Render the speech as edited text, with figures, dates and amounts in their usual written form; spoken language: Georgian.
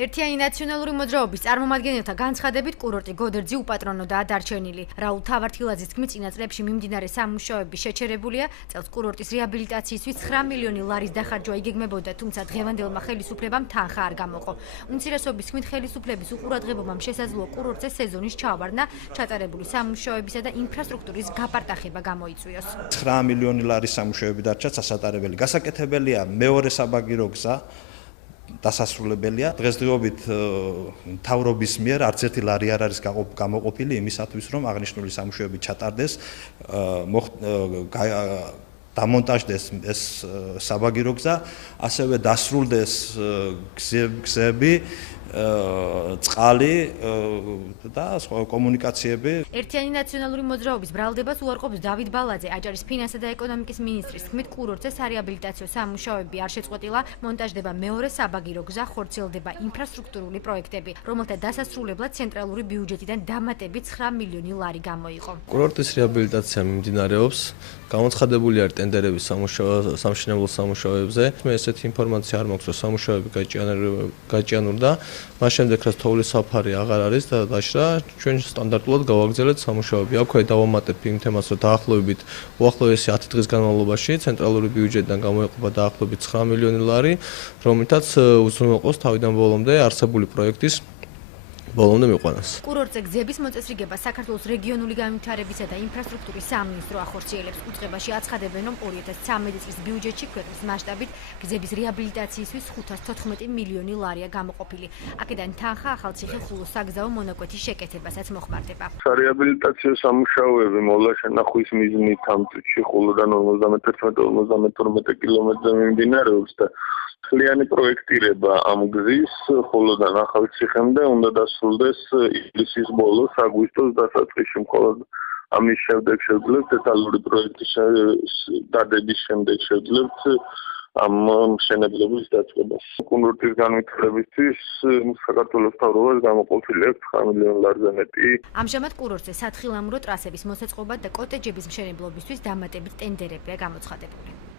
ერთიანი ნაციონალური მოძრაობის წარმომადგენელთა განცხადებით კურორტი გოდერძი უპატრონოდაა დარჩენილი. რაულ თავართილაძის თქმით, წინა წლებში მიმდინარე სამუშაოები შეჩერებულია. წელს კურორტის რეაბილიტაციისთვის 9 მილიონი ლარის დახარჯვა იგეგმებოდა, თუმცა დღევანდელმა ხელისუფლებამ თანხა არ გამოყო. უმცირესობის თქმით, ხელისუფლების უყურადღებობამ შესაძლოა კურორტზე სეზონის ჩავარდნა, ჩატარებული სამუშაოებისა და ინფრასტრუქტურის გაპარტახება გამოიწვიოს. 9 მილიონი ლარის სამუშაოები დარჩა სასატარებელი. გასაკეთებელია მეორე საბაგირო გზა. დასასრულებელია. დღესდღეობით მთავრობის მიერ არც ერთი ლარი არ არის გამოყოფილი იმისათვის, რომ აღნიშნული სამუშაოები ჩატარდეს, დამონტაჟდეს ეს საბაგირო გზა, ასევე დასრულდეს გზები, წყალი და კომუნიკაციები. ერთიანი ნაციონალური მოძრაობის ბრალდებას უარყოფს დავით ბალაძე, აჭარის ფინანსთა და ეკონომიკის ministris თქმით, კურორტზე სარეაბილიტაციო სამუშაოები არ შეწყვეტილა, მონტაჟდება მეორე საბაგირო გზა, ხორციელდება ინფრასტრუქტურული პროექტები, რომელთა დასასრულებლად ცენტრალური ბიუჯეტიდან დამატებით 9 მილიონი ლარი გამოიყო. კურორტის რეაბილიტაცია მიმდინარეობს, გამოცხადებული არის ტენდერები სამშენებლო სამუშაოებზე. მე ესეთი ინფორმაცია არ მაქვს, რომ სამუშაოები გაჭიანურდა. მას შემდეგ რაც თოვლის საფარი აღარ არის და დაშრა, ჩვენ სტანდარტულად გავაგრძელებთ სამუშაოები. აქვე დავამატებ იმ თემას, რომ დაახლოებით უახლოესი 10 დღის განმავლობაში ცენტრალური ბიუჯეტიდან გამოეყოფა დაახლოებით 9 მილიონი ლარი, რომლითაც უზრუნველყოს თავიდან ბოლომდე არსებული პროექტის ბოლომდე მიყვანას. კურორტზე გზების მოწესრიგება საქართველოს რეგიონული განვითარებისა და ინფრასტრუქტურის სამინისტრო ახორციელებს. უწყებაში აცხადებენ, რომ 2013 წლის ბიუჯეტში ქვეყნის მასშტაბით გზების რეაბილიტაციისთვის 514 მილიონი ლარია გამოყოფილი. აქედან თანხა ახალციხე ხულოს საგზაო მონაკვეთის შეკეთებასაც მოხმარდება. სარეაბილიტაციო სამუშაოები მოვლა შენახვის მიზნით ამ წუთში ხულოდან 51-52 კილომეტრზე მიმდინარეობს და ხლიანი პროექტირება ამ გზის ხოლოდან ახალციხემდე უნდა დასრულდეს ივლისის ბოლოს, აგვისტოს დასაწყისში. მხოლოდ ამის შემდეგ შევძლებთ დეტალური პროექტის დადების შემდეგ შევძლებთ ამ მშენებლობის დაწყებას. კურორტის განვითარებისთვის საქართველოს მთავრობას გამოყოფილი აქვს 9 მილიონი ლარზე მეტი. ამჟამად კურორტზე სათხილამურო ტრასების მოსაწყობა და კოტეჯების მშენებლობისთვის დამატებით ტენდერებია გამოცხადებული.